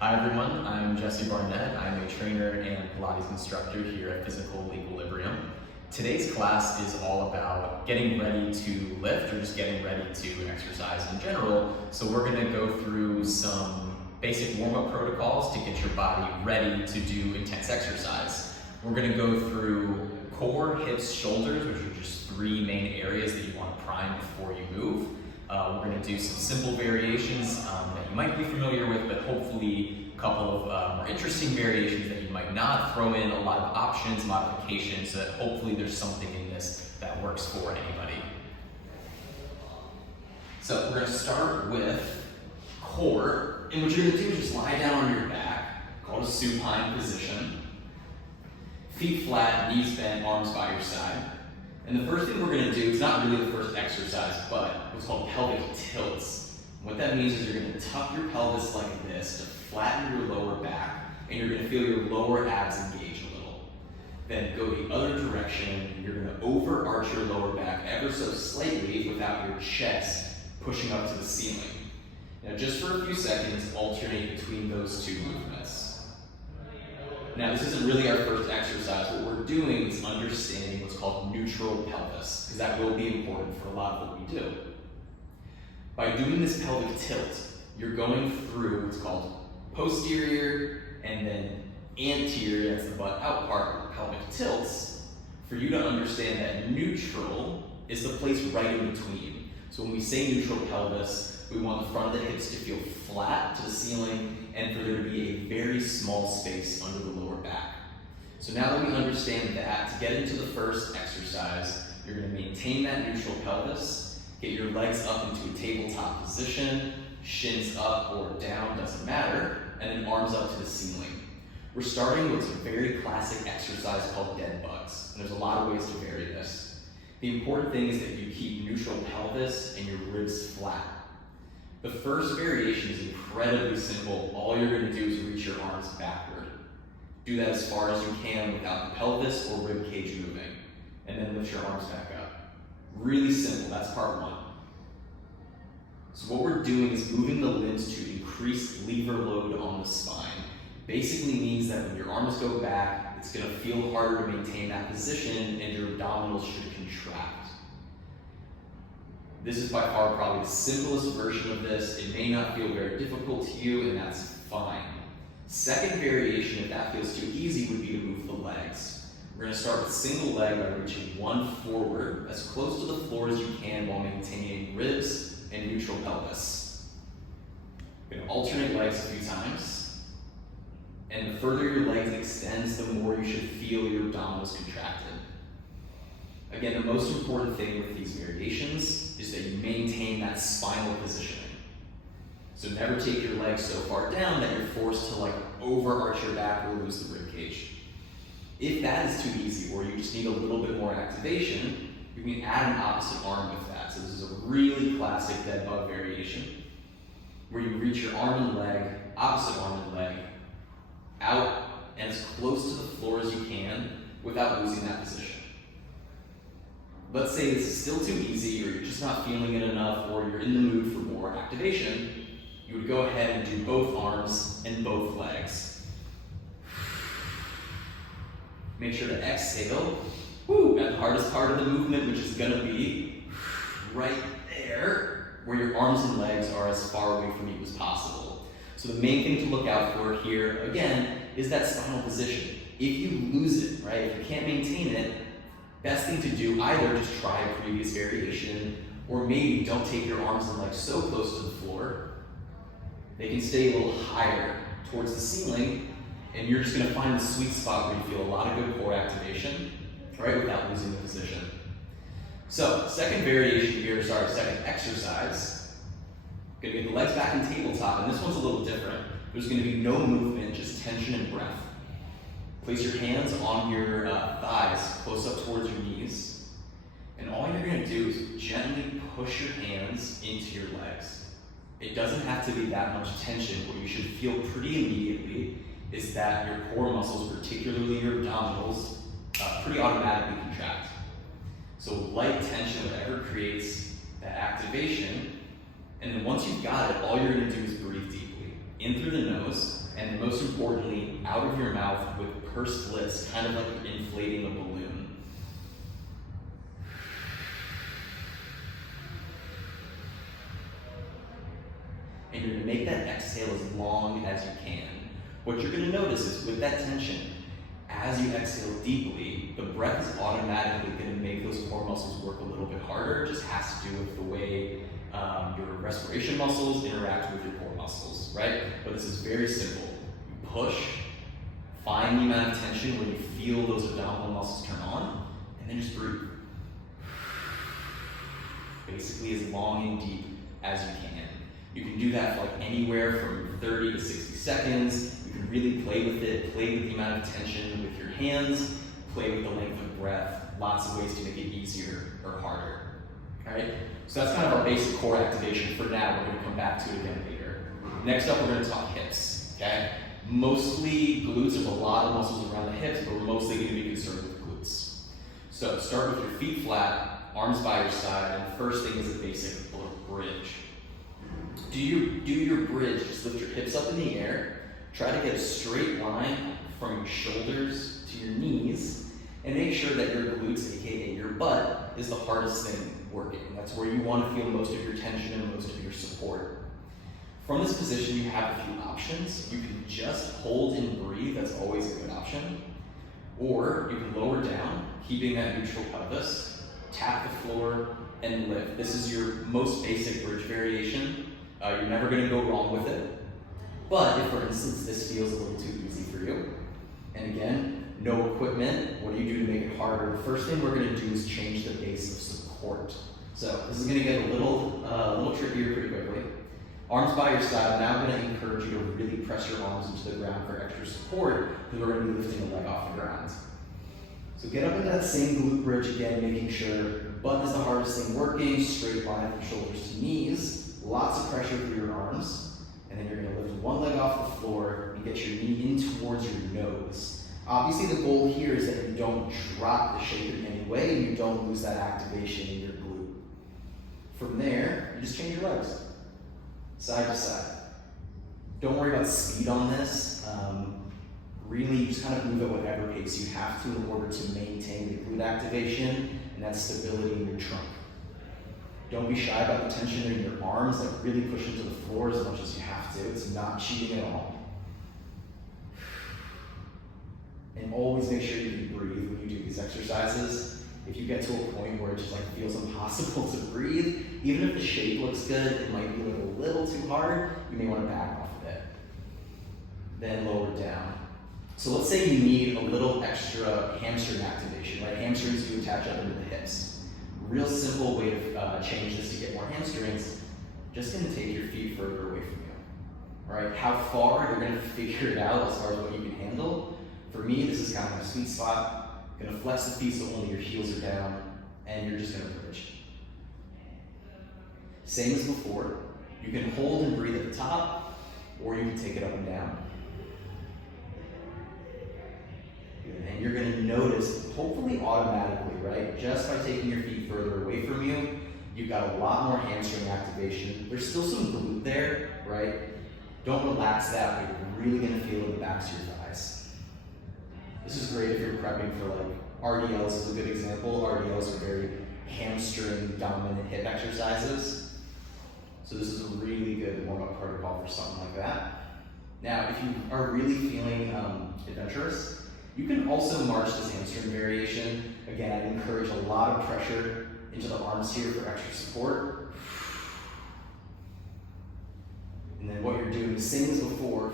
Hi everyone, I'm Barnett. I'm a trainer and Pilates instructor here at Physical Equilibrium. Today's class is all about getting ready to lift or just getting ready to exercise in general. So we're going to go through some basic warm-up protocols to get your body ready to do intense exercise. We're going to go through core, hips, shoulders, which are just three main areas that you want to prime before you move. We're going to do some simple variations that you might be familiar with, but hopefully a couple of more interesting variations that you might not. Throw in a lot of options, modifications, so that hopefully there's something in this that works for anybody. So we're going to start with core, and what you're going to do is just lie down on your back, called a supine position. Feet flat, knees bent, arms by your side. And the first thing we're going to do, it's not really the first exercise, but what's called pelvic tilts. What that means is you're going to tuck your pelvis like this to flatten your lower back, and you're going to feel your lower abs engage a little. Then go the other direction, you're going to overarch your lower back ever so slightly without your chest pushing up to the ceiling. Now just for a few seconds, alternate between those two movements. Now, this isn't really our first exercise. What we're doing is understanding what's called neutral pelvis, because that will be important for a lot of what we do. By doing this pelvic tilt, you're going through what's called posterior and then anterior, that's the butt out part of pelvic tilts, for you to understand that neutral is the place right in between. So when we say neutral pelvis, we want the front of the hips to feel flat to the ceiling and for there to be a very small space under the lower back. So now that we understand that, to get into the first exercise, you're going to maintain that neutral pelvis, get your legs up into a tabletop position, shins up or down, doesn't matter, and then arms up to the ceiling. We're starting with a very classic exercise called dead bugs, and there's a lot of ways to vary this. The important thing is that you keep neutral pelvis and your ribs flat. The first variation is incredibly simple. All you're going to do is reach your arms backward. Do that as far as you can without the pelvis or rib cage moving, and then lift your arms back up. Really simple, that's part one. So what we're doing is moving the limbs to increase lever load on the spine. Basically means that when your arms go back, it's going to feel harder to maintain that position and your abdominals should contract. This is by far probably the simplest version of this. It may not feel very difficult to you, and that's fine. Second variation, if that feels too easy, would be to move the legs. We're going to start with single leg by reaching one forward, as close to the floor as you can while maintaining ribs and neutral pelvis. We're going to alternate legs a few times. And the further your legs extend, the more you should feel your abdominals contracted. Again, the most important thing with these variations is that you maintain that spinal positioning. So never take your legs so far down that you're forced to overarch your back or lose the rib cage. If that is too easy or you just need a little bit more activation, you can add an opposite arm with that. So this is a really classic dead bug variation where you reach your arm and leg, opposite arm and leg, out and as close to the floor as you can without losing that position. Let's say this is still too easy or you're just not feeling it enough or you're in the mood for more activation, you would go ahead and do both arms and both legs. Make sure to exhale at the hardest part of the movement, which is going to be right there where your arms and legs are as far away from you as possible. So the main thing to look out for here, again, is that spinal position. If you lose it, right, if you can't maintain it, best thing to do, either just try a previous variation, or maybe don't take your arms and legs so close to the floor. They can stay a little higher towards the ceiling, and you're just going to find the sweet spot where you feel a lot of good core activation, right, without losing the position. So, second exercise. Going to get the legs back in tabletop, and this one's a little different. There's going to be no movement, just tension and breath. Place your hands on your thighs, close up towards your knees. And all you're going to do is gently push your hands into your legs. It doesn't have to be that much tension. What you should feel pretty immediately is that your core muscles, particularly your abdominals, pretty automatically contract. So light tension, whatever creates that activation. And then once you've got it, all you're going to do is breathe deeply. In through the nose and most importantly, out of your mouth with pursed lips, kind of like you're inflating a balloon. And you're gonna make that exhale as long as you can. What you're gonna notice is with that tension, as you exhale deeply, the breath is automatically gonna make those core muscles work a little bit harder. It just has to do with the way your respiration muscles interact with your core muscles, right? But this is very simple. You push, find the amount of tension when you feel those abdominal muscles turn on, and then just breathe. Basically as long and deep as you can. You can do that for like anywhere from 30 to 60 seconds. You can really play with it, play with the amount of tension with your hands, play with the length of breath, lots of ways to make it easier or harder. All right? So that's kind of our basic core activation for now. We're going to come back to it again later. Next up, we're going to talk hips. Okay? Mostly glutes. There's a lot of muscles around the hips, but we're mostly going to be concerned with glutes. So start with your feet flat, arms by your side, and the first thing is a basic bridge. Do your bridge, just lift your hips up in the air, try to get a straight line from your shoulders to your knees, and make sure that your glutes, aka your butt, is the hardest thing working. That's where you want to feel most of your tension and most of your support. From this position, you have a few options. You can just hold and breathe, that's always a good option. Or you can lower down, keeping that neutral pelvis, tap the floor, and lift. This is your most basic bridge variation. You're never going to go wrong with it. But if, for instance, this feels a little too easy for you, and again, no equipment, what do you do to make it harder? The first thing we're going to do is change the base of support. So this is going to get a little trickier pretty quickly. Arms by your side. Now I'm going to encourage you to really press your arms into the ground for extra support, because we're going to be lifting a leg off the ground. So get up into that same glute bridge again, making sure butt is the hardest thing working, straight line from shoulders to knees, lots of pressure through your arms, and then you're going to lift one leg off the floor and get your knee in towards your nose. Obviously the goal here is that you don't drop the shape in any way and you don't lose that activation in your glute. From there, you just change your legs, side to side. Don't worry about speed on this. Really, just kind of move at whatever pace you have to in order to maintain the glute activation and that stability in your trunk. Don't be shy about the tension in your arms, like really push into the floor as much as you have to. It's not cheating at all. And always make sure you breathe when you do these exercises. If you get to a point where it just like feels impossible to breathe, even if the shape looks good, it might be a little too hard, you may want to back off of it. Then lower down. So let's say you need a little extra hamstring activation, right? Hamstrings do attach up into the hips. Real simple way to change this to get more hamstrings, just gonna take your feet further away from you, right? How far, you're gonna figure it out as far as what you can handle. For me, this is kind of my sweet spot. Gonna flex the feet so only your heels are down, and you're just gonna bridge. Same as before, you can hold and breathe at the top, or you can take it up and down. And you're going to notice, hopefully automatically, right? Just by taking your feet further away from you, you've got a lot more hamstring activation. There's still some glute there, right? Don't relax that, but you're really going to feel in the backs of your thighs. This is great if you're prepping for like RDLs is a good example. RDLs are very hamstring dominant hip exercises. So this is a really good warm-up protocol for something like that. Now, if you are really feeling adventurous, you can also march this hamstring variation. Again, I'd encourage a lot of pressure into the arms here for extra support. And then what you're doing, same as before,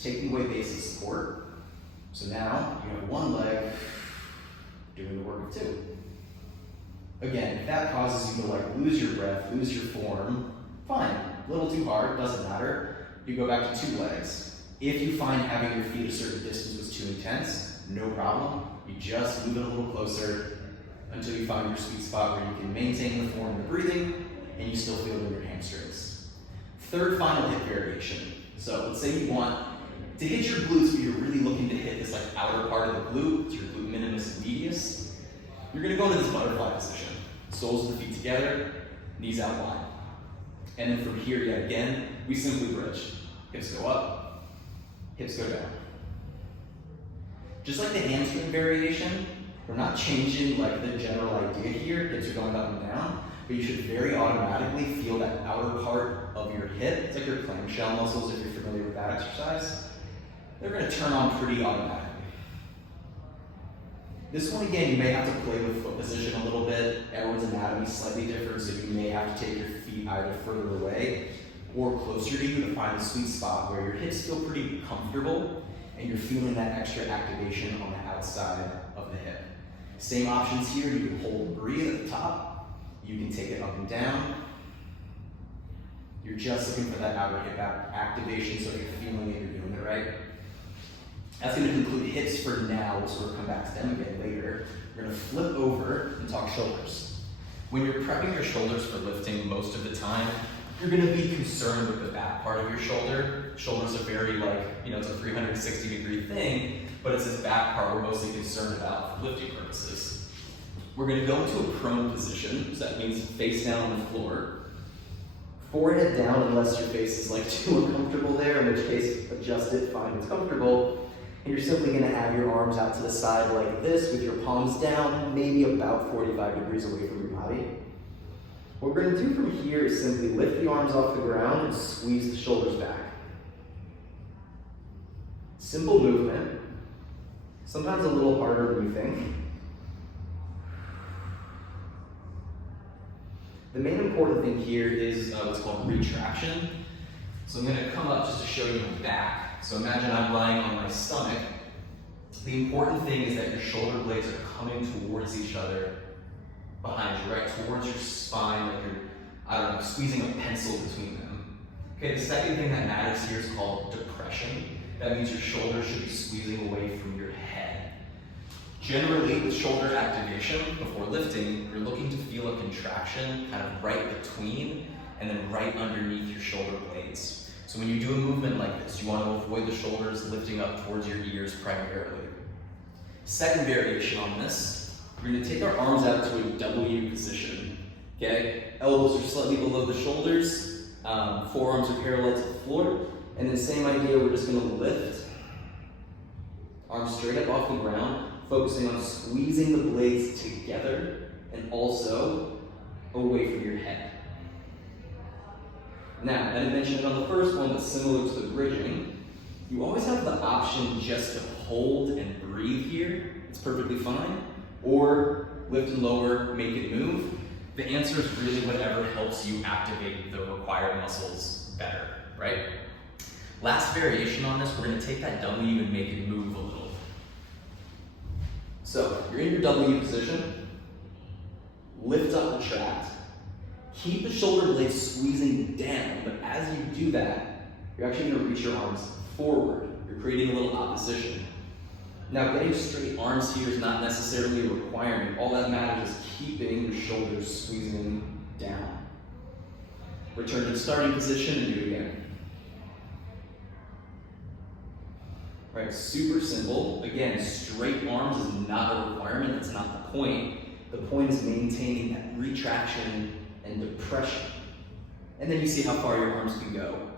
taking away basic support. So now you have one leg doing the work of two. Again, if that causes you to like lose your breath, lose your form, fine. A little too hard, doesn't matter. You go back to two legs. If you find having your feet a certain distance was too intense, no problem. You just move it a little closer until you find your sweet spot where you can maintain the form and the breathing, and you still feel it in your hamstrings. Third final hip variation. So let's say you want to hit your glutes, but you're really looking to hit this like outer part of the glute, it's your glute minimus and medius. You're gonna go into this butterfly position. Soles of the feet together, knees out wide. And then from here, yet again, we simply bridge. Hips go up, hips go down. Just like the hamstring variation, we're not changing like the general idea here, hips are going up and down, but you should very automatically feel that outer part of your hip. It's like your clamshell muscles if you're familiar with that exercise. They're gonna turn on pretty automatically. This one, again, you may have to play with foot position a little bit. Everyone's anatomy is slightly different, so you may have to take your feet either further away or closer to you to find the sweet spot where your hips feel pretty comfortable and you're feeling that extra activation on the outside of the hip. Same options here. You can hold and breathe at the top. You can take it up and down. You're just looking for that outer hip activation so you're feeling it, you're doing it right. That's going to conclude hips for now. We'll sort of come back to them again later. We're going to flip over and talk shoulders. When you're prepping your shoulders for lifting most of the time, you're going to be concerned with the back part of your shoulder. Shoulders are very it's a 360-degree thing, but it's this back part we're mostly concerned about for lifting purposes. We're going to go into a prone position, so that means face down on the floor. Forehead down unless your face is too uncomfortable there, in which case adjust it, find it's comfortable. And you're simply going to have your arms out to the side like this with your palms down, maybe about 45 degrees away from your body. What we're going to do from here is simply lift the arms off the ground and squeeze the shoulders back. Simple movement, sometimes a little harder than you think. The main important thing here is what's called retraction. So I'm going to come up just to show you my back. So imagine I'm lying on my stomach. The important thing is that your shoulder blades are coming towards each other behind you, right? Towards your spine, like you're, squeezing a pencil between them. Okay, the second thing that matters here is called depression. That means your shoulders should be squeezing away from your head. Generally, with shoulder activation before lifting, you're looking to feel a contraction kind of right between and then right underneath your shoulder blades. So when you do a movement like this, you want to avoid the shoulders lifting up towards your ears primarily. Second variation on this, we're going to take our arms out to a W position. Okay, elbows are slightly below the shoulders, forearms are parallel to the floor, and then same idea, we're just going to lift, arms straight up off the ground, focusing on squeezing the blades together and also away from your head. Now, I didn't mention it on the first one, but similar to the bridging, you always have the option just to hold and breathe here. It's perfectly fine. Or lift and lower, make it move. The answer is really whatever helps you activate the required muscles better, right? Last variation on this, we're going to take that W and make it move a little. So, you're in your W position. Lift up, retract. Keep the shoulder blades squeezing down, but as you do that, you're actually going to reach your arms forward. You're creating a little opposition. Now, getting straight arms here is not necessarily a requirement. All that matters is keeping your shoulders squeezing down. Return to the starting position and do it again. Right, super simple. Again, straight arms is not a requirement. That's not the point. The point is maintaining that retraction and depression. And then you see how far your arms can go.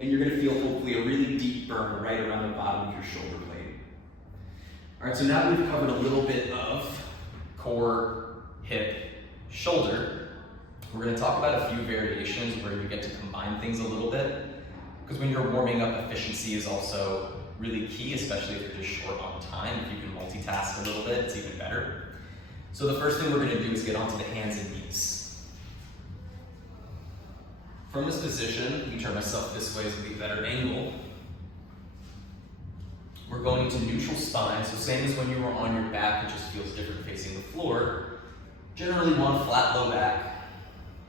And you're going to feel hopefully a really deep burn right around the bottom of your shoulder blade. All right, so now we've covered a little bit of core, hip, shoulder. We're going to talk about a few variations where you get to combine things a little bit. Because when you're warming up, efficiency is also really key, especially if you're just short on time. If you can multitask a little bit, it's even better. So the first thing we're going to do is get onto the hands and knees. From this position, let me turn myself this way so we get a better angle. We're going to neutral spine, so same as when you were on your back, it just feels different facing the floor. Generally one flat low back,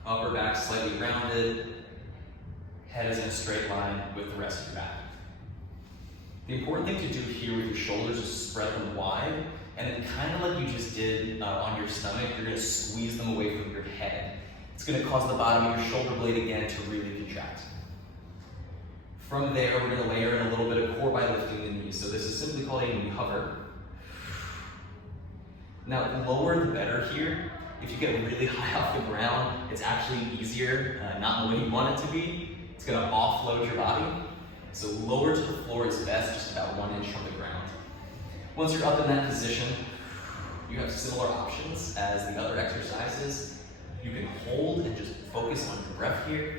upper back slightly rounded, head is in a straight line with the rest of your back. The important thing to do here with your shoulders is spread them wide, and then kind of like you just did on your stomach, you're going to squeeze them away from your head. It's going to cause the bottom of your shoulder blade again to really contract. From there, we're going to layer in a little bit of core by lifting the knees. So this is simply called a knee hover. Now, the lower the better here. If you get really high off the ground, it's actually easier, not the way you want it to be. It's going to offload your body. So lower to the floor is best, just about 1 inch from the ground. Once you're up in that position, you have similar options as the other exercises. You can hold and just focus on your breath here.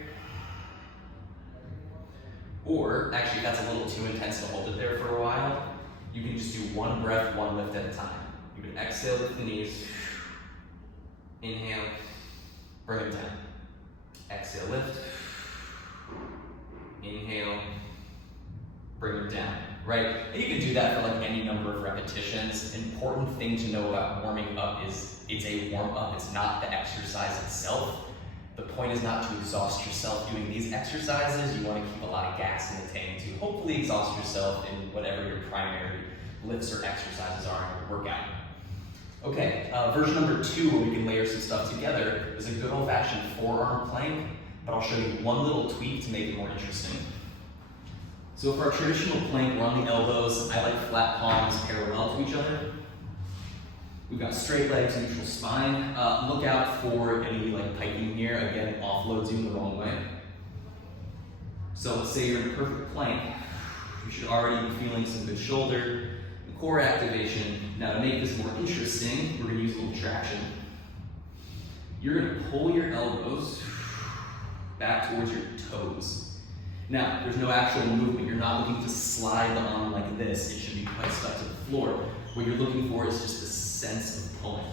Or, actually, if that's a little too intense to hold it there for a while, you can just do one breath, one lift at a time. You can exhale, lift the knees. Inhale, bring them down. Exhale, lift. Inhale, bring them down, right? And you can do that for like any number of repetitions. Important thing to know about warming up is it's a warm-up, it's not the exercise itself. The point is not to exhaust yourself doing these exercises. You want to keep a lot of gas in the tank to hopefully exhaust yourself in whatever your primary lifts or exercises are in your workout. Okay, version number 2, where we can layer some stuff together, is a good old-fashioned forearm plank, but I'll show you one little tweak to make it more interesting. So for our traditional plank, we're on the elbows. I like flat palms parallel to each other. We've got straight legs, neutral spine. Look out for any like piking here. Again, it offloads you in the wrong way. So let's say you're in a perfect plank. You should already be feeling some good shoulder and core activation. Now to make this more interesting, we're gonna use a little traction. You're gonna pull your elbows back towards your toes. Now, there's no actual movement. You're not looking to slide the arm like this. It should be quite stuck to the floor. What you're looking for is just a sense of pulling.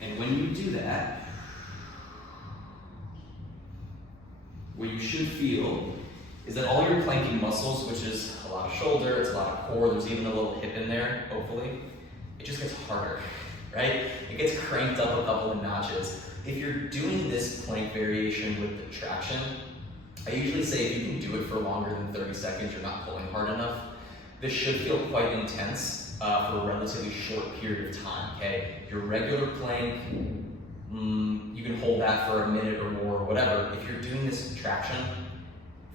And when you do that, what you should feel is that all your planking muscles, which is a lot of shoulder, it's a lot of core, there's even a little hip in there, hopefully, it just gets harder, right? It gets cranked up a couple of notches. If you're doing this plank variation with the traction, I usually say if you can do it for longer than 30 seconds, you're not pulling hard enough. This should feel quite intense for a relatively short period of time, okay? Your regular plank, you can hold that for a minute or more or whatever. If you're doing this with traction,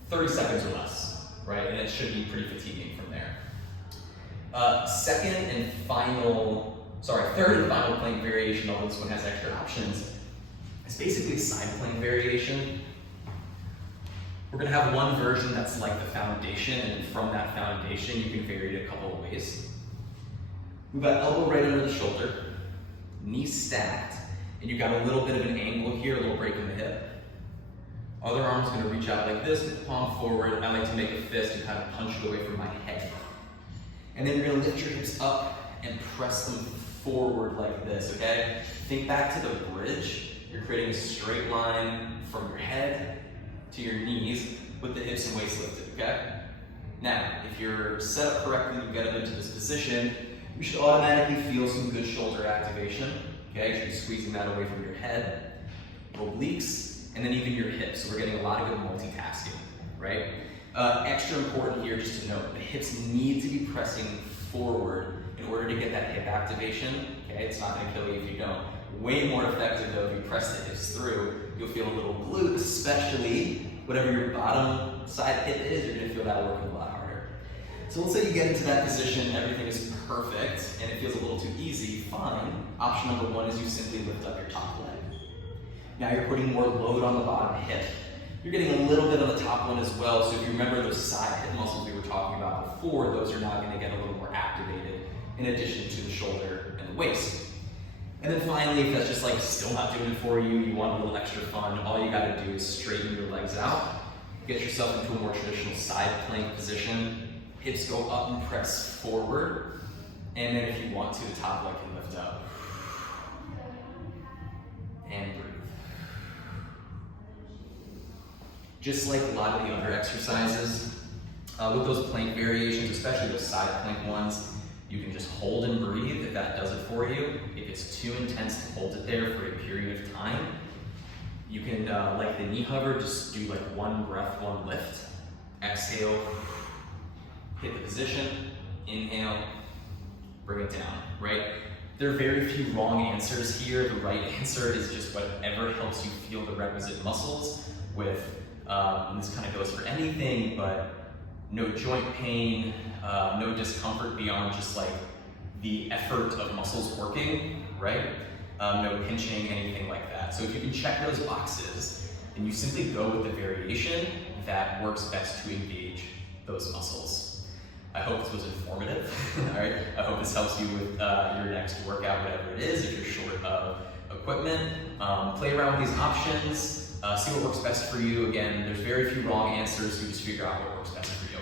30 seconds or less, right? And it should be pretty fatiguing from there. Third and final plank variation, although this one has extra options, is basically a side plank variation. We're gonna have one version that's like the foundation, and from that foundation, you can vary it a couple of ways. We've got elbow right under the shoulder, knees stacked, and you've got a little bit of an angle here, a little break in the hip. Other arm's gonna reach out like this, with the palm forward. I like to make a fist and kind of punch it away from my head. And then you're gonna lift your hips up and press them forward like this, okay? Think back to the bridge. You're creating a straight line from your head to your knees with the hips and waist lifted, okay? Now, if you're set up correctly, you get up into this position, you should automatically feel some good shoulder activation, okay? You should be squeezing that away from your head, obliques, and then even your hips. So we're getting a lot of good multitasking, right? Extra important here, just to note, the hips need to be pressing forward in order to get that hip activation, okay? It's not gonna kill you if you don't. Way more effective though if you press the hips through. You'll feel a little glute, especially whatever your bottom side hip is, you're gonna feel that working a lot harder. So let's say you get into that position, everything is perfect, and it feels a little too easy, fine. Option number 1 is you simply lift up your top leg. Now you're putting more load on the bottom hip. You're getting a little bit on the top one as well, so if you remember those side hip muscles we were talking about before, those are now gonna get a little more activated in addition to the shoulder and the waist. And then finally, if that's just like still not doing it for you, you want a little extra fun, all you gotta do is straighten your legs out, get yourself into a more traditional side plank position, hips go up and press forward, and then if you want to, the top leg can lift up. And breathe. Just like a lot of the other exercises, with those plank variations, especially those side plank ones, you can just hold and breathe if that does it for you. If it's too intense to hold it there for a period of time, you can, like the knee hover, just do like one breath, one lift. Exhale, hit the position, inhale, bring it down, right? There are very few wrong answers here. The right answer is just whatever helps you feel the requisite muscles with, and this kind of goes for anything, but no joint pain, no discomfort beyond just like the effort of muscles working, right? No pinching, anything like that. So if you can check those boxes, then you simply go with the variation that works best to engage those muscles. I hope this was informative. All right. I hope this helps you with your next workout, whatever it is. If you're short of equipment, play around with these options. See what works best for you. Again, there's very few wrong answers. You just figure out what works best for you.